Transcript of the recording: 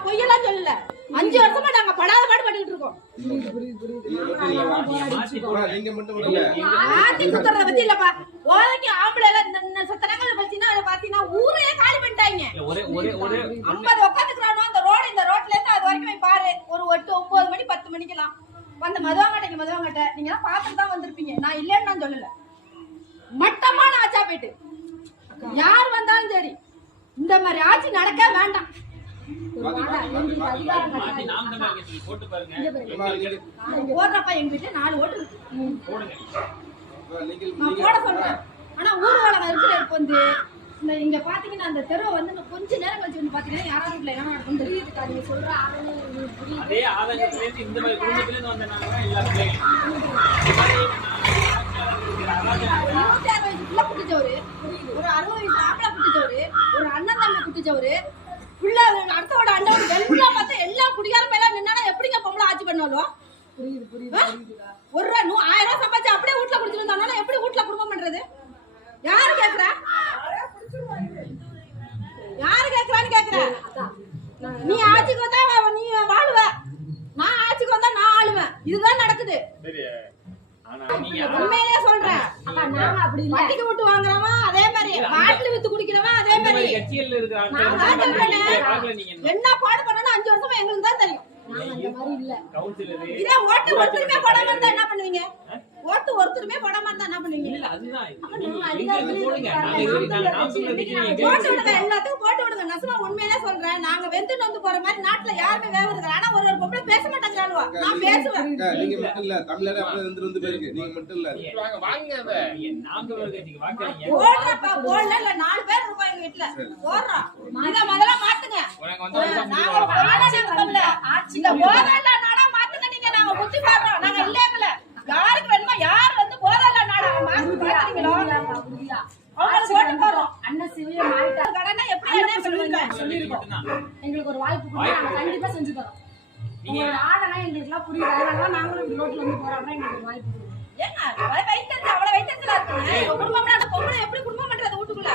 நான் பொய்யெல்லாம் சொல்லல. 5 வருஷமா நாங்க படாத பாடுபட்டுக்கிட்டு இருக்கோம். ஆத்தி குத்துறத பத்தி இல்லப்பா. ஓதைக்கு ஆம்பளை இந்த சத்தனங்களை பத்தினா அதை பாத்தீங்கன்னா ஊரே காலி பண்ணிட்டாங்க. 50 உட்காந்துக்கிறானோ அந்த ரோட்ல இருந்து அது வரைக்கும் பாரு. ஒரு 8 9 மணி 10 மணிக்கெல்லாம் வந்த மதுவாங்கட்ட நீங்க எல்லாம் பார்த்துட்டு தான் வந்திருப்பீங்க. நான் இல்லைன்னு நான் சொல்லல. மட்டமான ஆச்சா போயிட்டு யார் வந்தாலும் சரி இந்த மாதிரி ஆட்சி நடக்க வேண்டாம். போடுறப்ப எங்க வீட்டுல 4 ஓட்டு இருக்கு. நான் போட சொல்றேன். ஆனா ஊர்வலம் இருக்கிற வந்து இங்க பாத்தீங்கன்னா அந்த தெருவை வந்து கொஞ்ச நேரம் கழிச்சு வந்து பாத்தீங்கன்னா யாராவது வீட்டுல என்ன நடக்கும் தெரியுதுக்கா. நீங்க சொல்ற அதே ஆதங்கத்துல இருந்து இந்த மாதிரி குடும்பத்துல இருந்து வந்தனால எல்லா குட்டிச்சவரு, ஒரு 60 வயசு ஆம்பளை குட்டிச்சவரு, ஒரு அண்ணன் தம்பி குட்டிச்சவரு, பிள்ளை அடுத்தோட அண்டோட எல்லாம் பார்த்தா எல்லா குடியாரும் மேல நின்னா எப்படிங்க பொம்பளை ஆட்சி பண்ணுவோம்? ஒரு 1000 ரூபாய் சம்பாதிச்சு அப்படியே வீட்டுல குடிச்சிட்டு இருந்தாலும் எப்படி வீட்டுல குடும்பம் பண்றது? யாரு கேக்குறா? யாரு கேக்குறான்னு கேக்குற? நீ ஆட்சிக்கு வந்தா நீ வாழுவ, நான் ஆட்சிக்கு வந்தா நான் ஆளுவேன். இதுதான் நடக்குது. உண்மையிலேயே சொல்றேன். வட்டிக்கு விட்டு வாங்குறவன் அதே மாதிரி, பாட்டில் வித்து குடிக்கிறவன் அதே மாதிரி. என்ன பாடு பண்ணணும் 5 வருஷமா எங்களுக்கு தான் தெரியும். இதே ஓட்டு ஒருத்தருமே போடாம இருந்தா என்ன பண்ணுவீங்க? ஓட்டு ஒருத்தருமே போடாம இருந்தா என்ன பண்ணுவீங்க? போட்டு விடுங்க, எல்லாத்துக்கும் போட்டு விடுங்க. நசுமா உண்மையிலே சொல்றேன். நாங்க வெந்து நொந்து போற மாதிரி நாட்டுல யாருமே வேவுறது. ஆனா ஒரு பொம்பளை பேச மாட்டாங்க. நான் பேசுவேன். நீங்க மட்டும் இல்ல, தமிழரே அப்படியே வந்து போயிருக்கு. நீங்க மட்டும் இல்ல. போடுறப்ப போடல இல்ல 4 பேர் இருப்பாங்க எங்க வீட்டுல. போடுறோம். இத முதல்ல மாத்துங்க. நாங்க போடல ஆட்சி இந்த போதல்ல நாடா மாத்துங்க. நீங்க நாங்க புத்தி பாக்குறோம். நாங்க இல்லங்கல. யாருக்கு வேணுமா யார் வந்து போதல்ல நாடா மாத்து பாக்குறீங்களோ அவங்களுக்கு ஓட்டு போடுறோம். அண்ணன் சிவிய மாறிட்டா கடனை எப்படி என்ன சொல்லுவீங்க? எங்களுக்கு ஒரு வாய்ப்பு கொடுங்க, நாங்க கண்டிப்பா செஞ்சு தரோம். உங்களோட ஆதெல்லாம் எங்களுக்குலாம் புரியுது. அதனால நாங்களும் ரோட்ல வந்து போறோம்னா எங்களுக்கு வாய்ப்பு கொடுங்க. ஏங்க வைத்தறிச்சல் அவ்வளவு வைத்தறிச்சலா இருக்குங்க. குடும்பம்னா பொம்பளை எப்படி குடும்பம் பண்றது வீட்டுக்குள்ள?